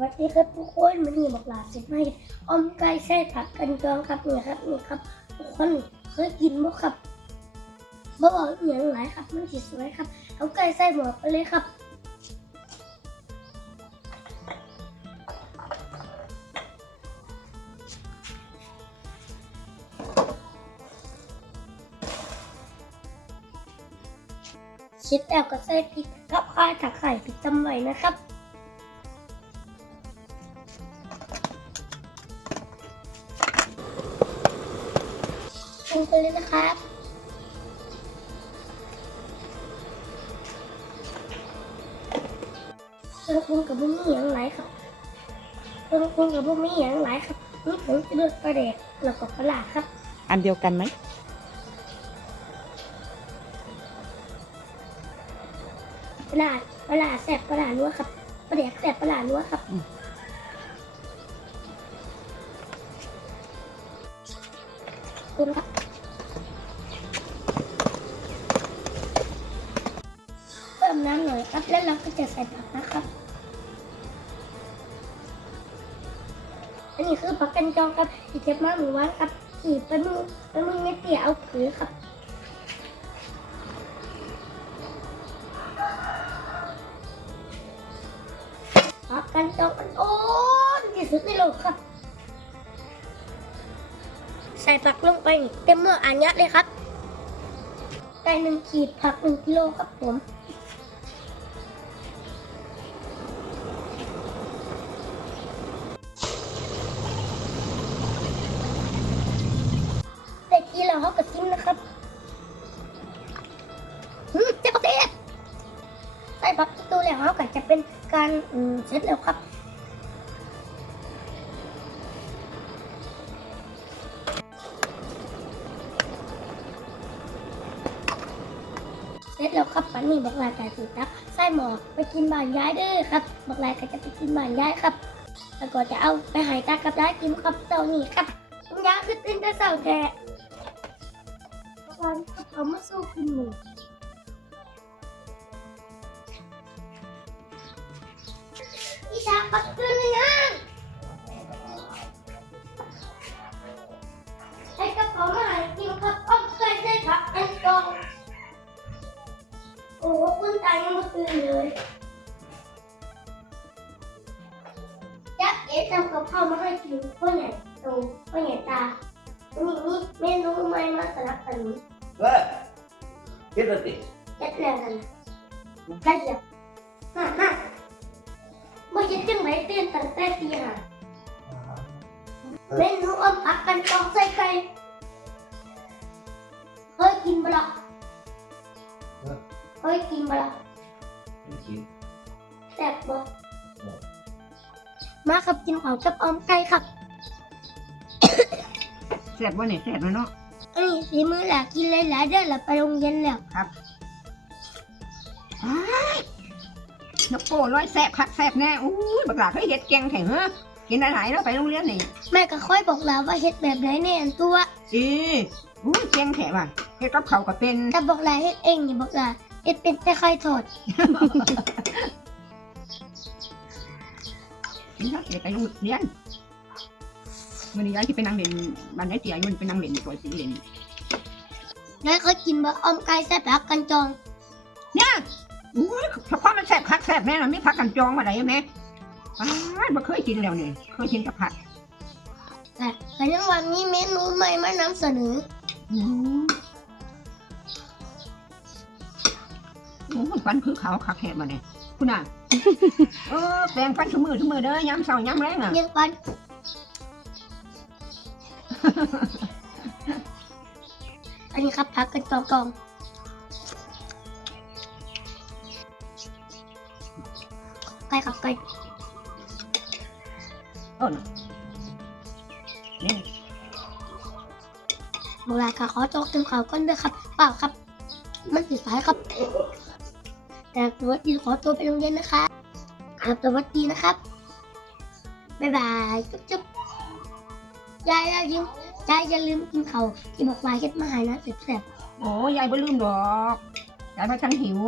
วัสดีครับทุกคนมันนี่บอกลาสิบไม่อมไก่ใส่ผักกันจองครับนี่ครับนี่ครับ ทุกคนเคยกินบ่ครับบ่บอกอหย่างหลายครับมันสิสวยครับ เอาไก่ใส่หมอกไปเลยครับชิดแล้วก็ใส่พริกกับข้าถักไข่พริกจำไว้นะครับ ปรุงไปเลยนะครับเครื่องปรุงกับบุ้มี่อย่างไรครับเครื่องปรุงกับบุ้มี่อย่างไรครับนี่ผงจะเลือดปลาแดกแล้วก็ปลาร้าครับ อันเดียวกันไหมปลาร้าปลาร้าแสบปลาร้านัวครับปลาแดกแสบปลาร้านัวครับปรุงครับ แล้วเราก็จะใส่ผักนะครับ อันนี้คือผักกันจองครับที่เก็บมาหมู่บ้านครับที่ปลาหมึกปมึกไม่เตี่ยเอาผือครับผักกันจองมันโอ้นที่สุดในโลกครับ ใส่ผักลงไปเต็มหม้ออ่านยัดเลยครับไก่หนึ่งขีดผักหนึ่งกิโลครับผม แต่ทีเขากระซิมนะครับอืมเจ้าเต้ใส่ผักตัวแล้วเขาก็จะเป็นการอืมเสร็จแล้วครับเสร็จแล้วครับปันนี่บอกลาแต่สุดตักไส้หมอกไปกินบ้านย้ายเด้อครับบอกลาก็จะไปกินบ้านย้ายครับ แล้วก็จะเอาไปหายตากับย้ายกินครับเจ้านี่ครับย้ายคือตื่นแต่เช้าแต่บอกลาก็เอามาสู้กินหมูอีชาปักตื่นเลยนะให้กับเขามาหายกินครับอ้อมเคยได้ผักอันกอง โอ้คุณตายังไม่ตื่นเลยยักษ์เอ๋ทำกับข้าวมาให้กินพ่อใหญ่โตพ่อใหญ่ตา นนี้เมนูใหม่มาสลับกันนี้เฮ้ยคิดดูสิยัดแรงกันได้เดียวฮ่าฮ่าเมื่อเย็นจังไหนตื่นตั้งแต่ตีห้าเมนูอ้อมผักกันกองใส่ไก่เคยกินบล่ะเคยกินบล่ะไม่คิดแซ่บบ่มาครับกินของกับออมไก่ครับแซ่บว่าเนี่ยแซ่บแล้วเนาะอันนี้สีมือหลากินเลยหลายเดือนแล้วไปโรงเรียนแล้วนกโป้ร้อยแซ่บคักแซ่บแน่อู้ยบักหลาเคยเฮ็ดแกงแข็งเหรอกินอาหารแล้วไปโรงเรียนนี่แม่ก็ค่อยบอกลาว่าเฮ็ดแบบไหนแน่อันตัวอีอู้ยแกงแข็งว่ะเฮ็ดกับเขาวก็เป็น แต่บอกลาเฮ็ดเองนี่บอกลาเฮ็ดเป็นแต่ค่อยทอดกินข้าวเสร็จไปโรงเรียน วันนี้ยายที่ไปนั่งเล่นบ้านยายเตี๋ยมันไปนั่งเล่นตัวสีเล่นแล้วก็กินบะออมไก่แซ่บผักกันจองเนี่ยอู้ยเฉพาะมันแซ่บคักแซ่บแน่นอนไม่พักกันจองมาไหนไหมอ้าวบ่เคยกินแล้วนี่เคยกินกับผัดแต่แต่ยังวันนี้เมนูใหม่มานำเสนออืมโอ้ยฟันคือขาวคักแหบมาเนี่ยคุณน่ะเออแปรงฟันทุกมือทุกมือเด้อย้ำเช้าย้ำแรงอะยังปัน อันนี้ครับผักกันจองกองไก่ครับไก่เออน่ะนี่บอกลาค่ะขอจอกถึงเขาวก่อนเด้อครับเปล่าครับ มันสิสายครับ แต่สวัสดีขอตัวไปโรงเรียนนะคะครับสวัสดีนะครับ บ๊ายบาย จุ๊บจุ๊บยายอย่าลืม ยายอย่าลืมกินเขาที่บอกว่าเฮ็ดมาหายนะแซ่บโอ้ยายไม่ลืมดอก ยายมาทันหิว